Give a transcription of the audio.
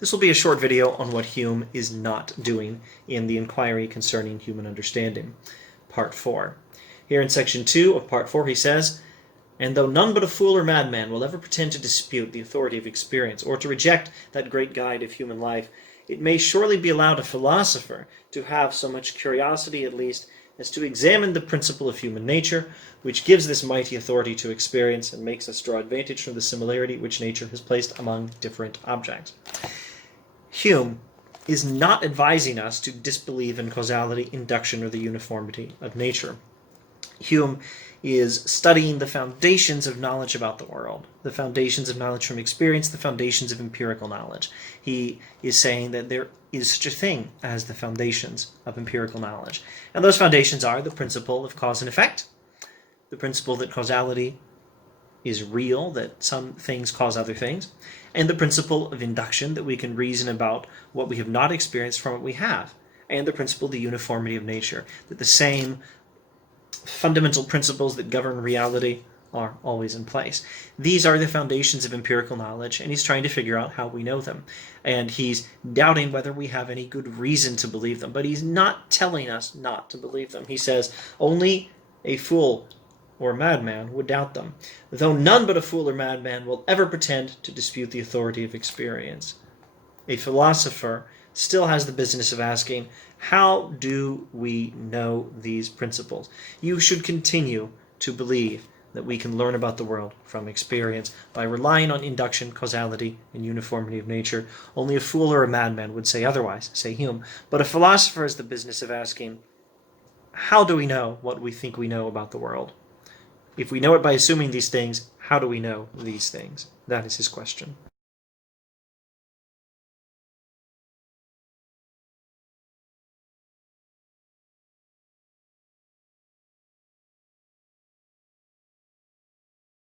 This will be a short video on what Hume is not doing in the Enquiry Concerning Human Understanding, Part 4. Here in Section 2 of Part 4 he says, "And though none but a fool or madman will ever pretend to dispute the authority of experience, or to reject that great guide of human life, it may surely be allowed a philosopher to have so much curiosity at least as to examine the principle of human nature, which gives this mighty authority to experience, and makes us draw advantage from the similarity which nature has placed among different objects." Hume is not advising us to disbelieve in causality, induction, or the uniformity of nature. Hume is studying the foundations of knowledge about the world, the foundations of knowledge from experience, the foundations of empirical knowledge. He is saying that there is such a thing as the foundations of empirical knowledge. And those foundations are the principle of cause and effect, the principle that causality is real, that some things cause other things, and the principle of induction, that we can reason about what we have not experienced from what we have, and the principle of the uniformity of nature, that the same fundamental principles that govern reality are always in place. These are the foundations of empirical knowledge, and he's trying to figure out how we know them. And he's doubting whether we have any good reason to believe them, but he's not telling us not to believe them. He says only a fool or madman would doubt them, though none but a fool or madman will ever pretend to dispute the authority of experience. A philosopher still has the business of asking, how do we know these principles? You should continue to believe that we can learn about the world from experience by relying on induction, causality, and uniformity of nature. Only a fool or a madman would say otherwise, say Hume. But a philosopher has the business of asking, how do we know what we think we know about the world? If we know it by assuming these things, how do we know these things? That is his question.